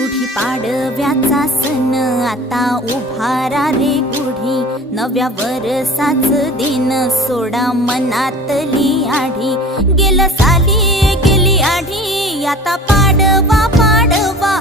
गुढी पाडव्याचा सण आता उभारा रे गुढी, नव्या वरसाच दिन सोडा मनातली आढी। गेलं साली गेली आढी, आता पाडवा पाडवा